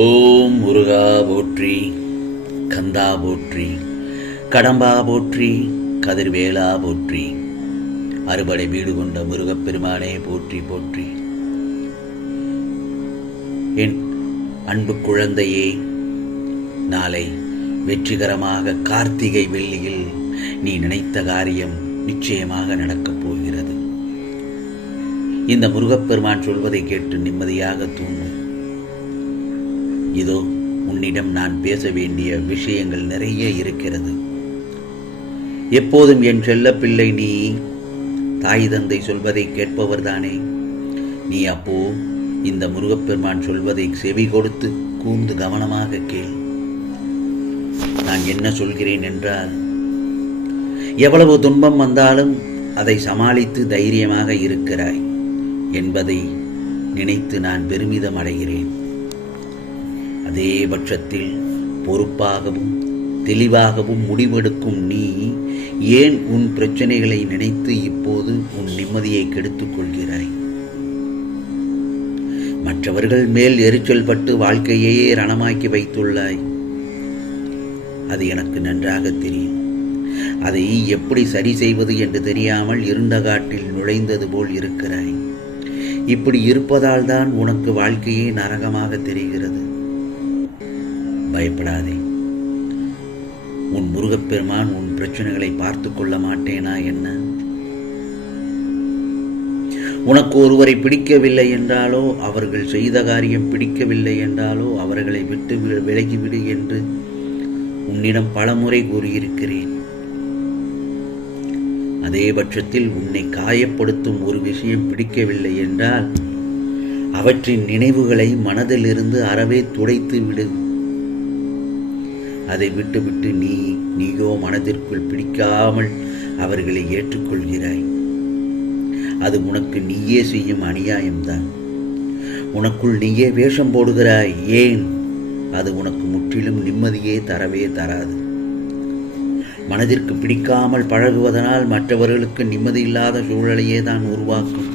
ஓம் முருகா போற்றி, கந்தா போற்றி, கடம்பா போற்றி, கதிர்வேலா போற்றி, அறுபடை வீடு கொண்ட முருகப்பெருமானே போற்றி போற்றி. என் அன்பு குழந்தையே, நாளை வெற்றிகரமாக கார்த்திகை வெள்ளியில் நீ நினைத்த காரியம் நிச்சயமாக நடக்கப் போகிறது. இந்த முருகப்பெருமான் சொல்வதை கேட்டு நிம்மதியாக தூங்கு. இதோ உன்னிடம் நான் பேச வேண்டிய விஷயங்கள் நிறைய இருக்கிறது. எப்போதும் என் செல்ல பிள்ளை, நீ தாய் தந்தை சொல்வதை கேட்பவர்தானே. நீ அப்போ இந்த முருகப்பெருமான் சொல்வதை செவி கொடுத்து கூர்ந்து கவனமாக கேள். நான் என்ன சொல்கிறேன் என்றால், எவ்வளவு துன்பம் வந்தாலும் அதை சமாளித்து தைரியமாக இருக்கிறாய் என்பதை நினைத்து நான் பெருமிதம் அடைகிறேன். அதே பட்சத்தில் பொறுப்பாகவும் தெளிவாகவும் முடிவெடுக்கும் நீ ஏன் உன் பிரச்சனைகளை நினைத்து இப்போது உன் நிம்மதியை கெடுத்துக் கொள்கிறாய்? மற்றவர்கள் மேல் எரிச்சல் பட்டு வாழ்க்கையே ரணமாக்கி வைத்துள்ளாய். அது எனக்கு நன்றாக தெரியும். அதை எப்படி சரி செய்வது என்று தெரியாமல் இருண்ட காட்டில் நுழைந்தது போல் இருக்கிறாய். இப்படி இருப்பதால் தான் உனக்கு வாழ்க்கையே நரகமாக தெரிகிறது. பயப்படாதே. உன் முருகப்பெருமான் உன் பிரச்சனைகளை பார்த்து கொள்ள மாட்டேனா என்ன? உனக்கு ஒருவரை பிடிக்கவில்லை என்றாலோ, அவர்கள் செய்த காரியம் பிடிக்கவில்லை என்றாலோ அவர்களை விட்டு விலகிவிடு என்று உன்னிடம் பலமுறை கூறியிருக்கிறேன். அதே பட்சத்தில் உன்னை காயப்படுத்தும் ஒரு விஷயம் பிடிக்கவில்லை என்றால் அவற்றின் நினைவுகளை மனதிலிருந்து அறவே துடைத்து விடு. அதை விட்டுவிட்டு நீயோ மனதிற்குள் பிடிக்காமல் அவர்களை ஏற்றுக்கொள்கிறாய். அது உனக்கு நீயே செய்யும் அநியாயம்தான். உனக்குள் நீயே வேஷம் போடுகிறாய். ஏன்? அது உனக்கு முற்றிலும் நிம்மதியே தரவே தராது. மனதிற்கு பிடிக்காமல் பழகுவதனால் மற்றவர்களுக்கு நிம்மதியில்லாத சூழலையே தான் உருவாக்கும்.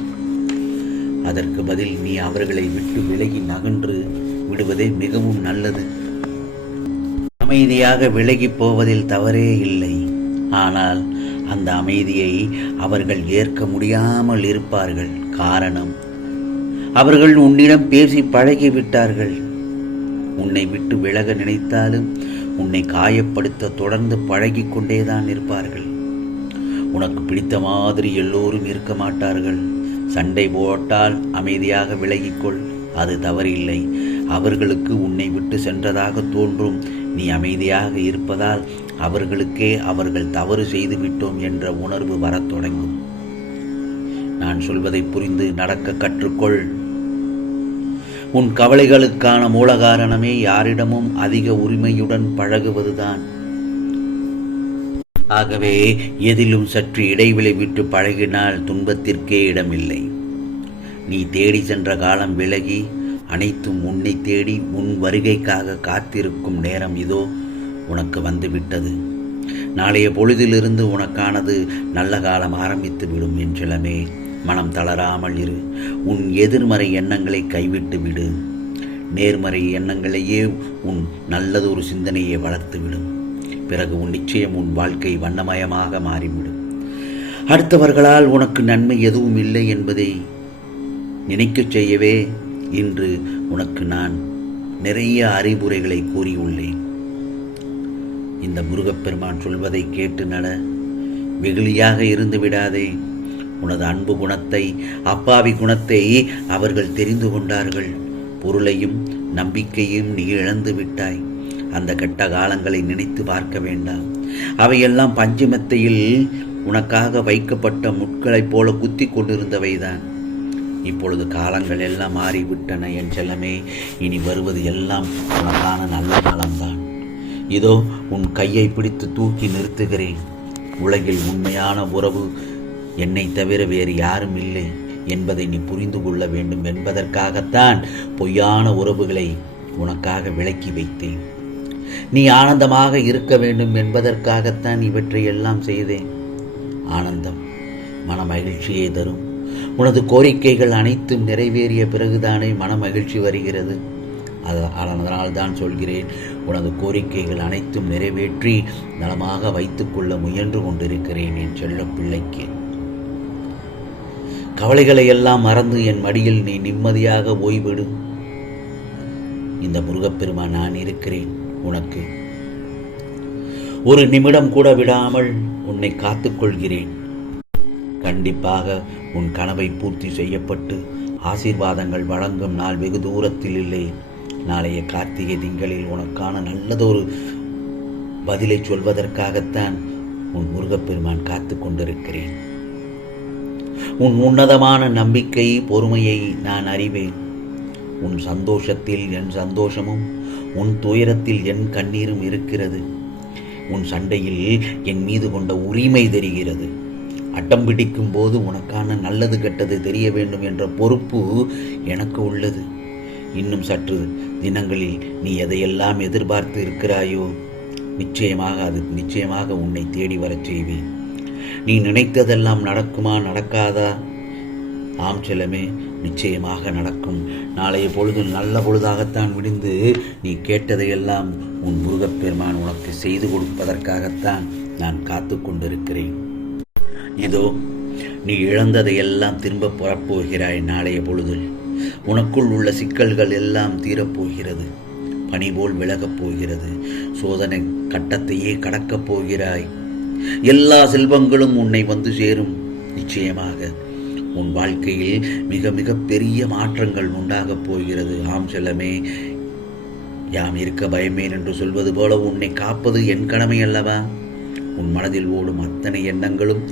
அதற்கு பதில் நீ அவர்களை விட்டு விலகி நகன்று விடுவதே மிகவும் நல்லது. அமைதியாக விலகி போவதில் தவறே இல்லை. ஆனால் அந்த அமைதியை அவர்கள் ஏற்க முடியாமல் இருப்பார்கள். காரணம், அவர்கள் உன்னிடம் பேசி பழகிவிட்டார்கள். உன்னை விட்டு விலக நினைத்தாலும் உன்னை காயப்படுத்த தொடர்ந்து பழகி கொண்டேதான் இருப்பார்கள். உனக்கு பிடித்த மாதிரி எல்லோரும் இருக்க மாட்டார்கள். சண்டை போட்டால் அமைதியாக விலகிக்கொள், அது தவறில்லை. அவர்களுக்கு உன்னை விட்டு சென்றதாக தோன்றும். நீ அமைதியாக இருப்பதால் அவர்களுக்கே அவர்கள் தவறு செய்து விட்டோம் என்ற உணர்வு வரத் தொடங்கும். நான் சொல்வதை புரிந்து நடக்க கற்றுக்கொள். உன் கவலைகளுக்கான மூல காரணமே யாரிடமும் அதிக உரிமையுடன் பழகுவதுதான். ஆகவே எதிலும் சற்று இடைவெளி விட்டு பழகினால் துன்பத்திற்கே இடமில்லை. நீ தேடி சென்ற காலம் விலகி அனைத்தும் உன்னை தேடி உன் வருகைக்காக காத்திருக்கும் நேரம் இதோ உனக்கு வந்துவிட்டது. நாளைய பொழுதிலிருந்து உனக்கானது நல்ல காலம் ஆரம்பித்து விடும். என் செல்லமே, மனம் தளராமல் இரு. உன் எதிர்மறை எண்ணங்களை கைவிட்டு விடு. நேர்மறை எண்ணங்களையே உன் நல்லதொரு சிந்தனையை வளர்த்துவிடும். பிறகு நிச்சயம் உன் வாழ்க்கை வண்ணமயமாக மாறிவிடும். அடுத்தவர்களால் உனக்கு நன்மை எதுவும் இல்லை என்பதை நினைக்கச் செய்யவே இன்று உனக்கு நான் நிறைய அறிவுரைகளை கூறியுள்ளேன். இந்த முருகப்பெருமான் சொல்வதை கேட்டு நட. வெகுளியாக இருந்து விடாதே. உனது அன்பு குணத்தை, அப்பாவி குணத்தை அவர்கள் தெரிந்து கொண்டார்கள். பொருளையும் நம்பிக்கையும் நீ இழந்து விட்டாய். அந்த கெட்ட காலங்களை நினைத்து பார்க்க வேண்டாம். அவையெல்லாம் பஞ்சமெத்தையில் உனக்காக வைக்கப்பட்ட முட்களைப் போல குத்தி கொண்டிருந்தவைதான். இப்பொழுது காலங்கள் எல்லாம் மாறிவிட்டன என் செல்லமே. இனி வருவது எல்லாம் உனக்கான நல்ல காலம்தான். இதோ உன் கையை பிடித்து தூக்கி நிறுத்துகிறேன். உலகில் உண்மையான உறவு என்னை தவிர வேறு யாரும் இல்லை என்பதை நீ புரிந்து கொள்ள வேண்டும் என்பதற்காகத்தான் பொய்யான உறவுகளை உனக்காக விலக்கி வைத்தேன். நீ ஆனந்தமாக இருக்க வேண்டும் என்பதற்காகத்தான் இவற்றை எல்லாம் செய்தேன். ஆனந்தம் மன மகிழ்ச்சியை தரும். உனது கோரிக்கைகள் அனைத்தும் நிறைவேறிய பிறகுதானே மன மகிழ்ச்சி வருகிறது. அதனால்தான் சொல்கிறேன், உனது கோரிக்கைகள் அனைத்தும் நிறைவேற்றி நலமாக வைத்துக்கொள்ள முயன்று கொண்டிருக்கிறேன் என் செல்ல பிள்ளைக்கு. கவலைகளை எல்லாம் மறந்து என் மடியில் நீ நிம்மதியாக ஓய்விடு. இந்த முருகப்பெருமான் நான் இருக்கிறேன் உனக்கு. ஒரு நிமிடம் கூட விடாமல் உன்னை காத்துக்கொள்கிறேன். கண்டிப்பாக உன் கனவை பூர்த்தி செய்யப்பட்டு ஆசீர்வாதங்கள் வழங்கும் நாள் வெகு தூரத்தில் இல்லை. நாளைய கார்த்திகை திங்களில் உனக்கான நல்லதொரு பதிலை சொல்வதற்காகத்தான் உன் முருகப்பெருமான் காத்து கொண்டிருக்கிறேன். உன் உன்னதமான நம்பிக்கை பொறுமையை நான் அறிவேன். உன் சந்தோஷத்தில் என் சந்தோஷமும் உன் துயரத்தில் என் கண்ணீரும் இருக்கிறது. உன் சண்டையில் என் மீது கொண்ட உரிமை தெரிகிறது. அட்டம் பிடிக்கும் போது உனக்கான நல்லது கெட்டது தெரிய வேண்டும் என்ற பொறுப்பு எனக்கு உள்ளது. இன்னும் சற்று தினங்களில் நீ எதையெல்லாம் எதிர்பார்த்து இருக்கிறாயோ நிச்சயமாக உன்னை தேடி வரச் செய்வேன். நீ நினைத்ததெல்லாம் நடக்குமா நடக்காதா? ஆம் செல்லமே, நிச்சயமாக நடக்கும். நாளைய பொழுது நல்ல பொழுதாகத்தான் விடிந்து நீ கேட்டதையெல்லாம் உன் முருகப்பெருமான் உனக்கு செய்து கொடுப்பதற்காகத்தான் நான் காத்து கொண்டிருக்கிறேன். இதோ நீ இழந்ததையெல்லாம் திரும்ப பெறப்போகிறாய். நாளைய பொழுதில் உனக்குள் உள்ள சிக்கல்கள் எல்லாம் தீரப்போகிறது. பனி போல் விலகப் போகிறது. சோதனை கட்டத்தையே கடக்கப் போகிறாய். எல்லா செல்வங்களும் உன்னை வந்து சேரும். நிச்சயமாக உன் வாழ்க்கையில் மிக மிக பெரிய மாற்றங்கள் உண்டாகப் போகிறது. ஆம் செல்லமே, யாம் இருக்க பயமேன் என்று சொல்வது போல உன்னை காப்பது என் கடமை அல்லவா? உன் மனதில் ஓடும் அத்தனை எண்ணங்களும்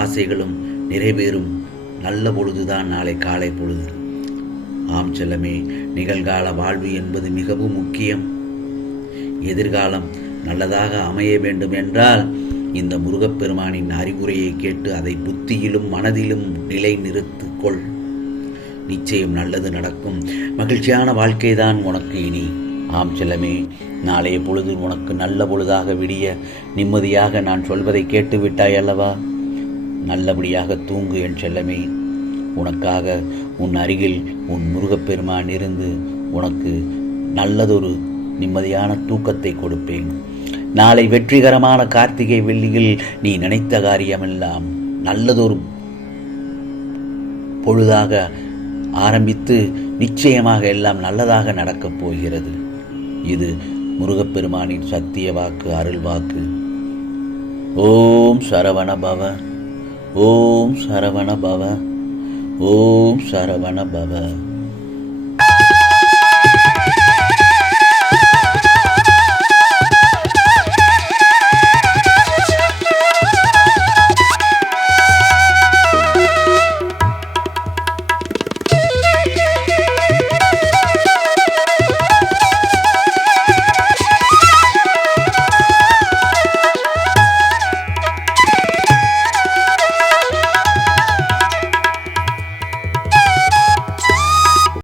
ஆசைகளும் நிறைவேறும் நல்ல பொழுதுதான் நாளை காலை பொழுது. ஆம் செல்லமே, நிகழ்கால வாழ்வு என்பது மிகவும் முக்கியம். எதிர்காலம் நல்லதாக அமைய வேண்டும் என்றால் இந்த முருகப்பெருமானின் அறிவுரையை கேட்டு அதை புத்தியிலும் மனதிலும் நிலை நிறுத்திக்கொள். நிச்சயம் நல்லது நடக்கும். மகிழ்ச்சியான வாழ்க்கைதான் உனக்கு இனி. ஆம் செல்லமே, நாளைய பொழுது உனக்கு நல்ல பொழுதாக விடிய நிம்மதியாக நான் சொல்வதை கேட்டு விட்டாய் அல்லவா? நல்லபடியாக தூங்கு என் செல்லமே. உனக்காக உன் அருகில் உன் முருகப்பெருமான் இருந்து உனக்கு நல்லதொரு நிம்மதியான தூக்கத்தை கொடுப்பேன். நாளை வெற்றிகரமான கார்த்திகை வெள்ளியில் நீ நினைத்த காரியமெல்லாம் நல்லதொரு பொழுதாக ஆரம்பித்து நிச்சயமாக எல்லாம் நல்லதாக நடக்கப் போகிறது. இது முருகப்பெருமானின் சத்திய வாக்கு, அருள் வாக்கு. ஓம் சரவண பவ, ஓம் சரவண பவ, ஓம் சரவண பவ.